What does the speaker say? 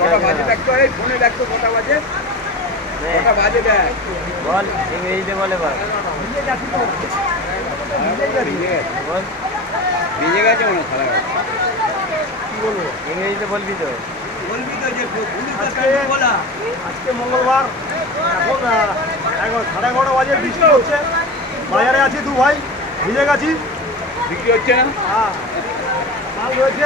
কটা বাজে দেখ তো, এই ফোনে দেখ তো কটা বাজে, কটা বাজে দেখ বল, ইংরেজিতে বলে বল। ভিজে গেছে মনে হয় সারা। কি বলবো, ইংরেজিতে বলবি তো? বলবি তো যে আজকে মঙ্গলবার, এখন 11:30 বাজে, বৃষ্টি হচ্ছে, বাজারে আছি দু ভাই, ভিজে গেছি। বিক্রি হচ্ছে না। হ্যাঁ, মাল রয়েছে।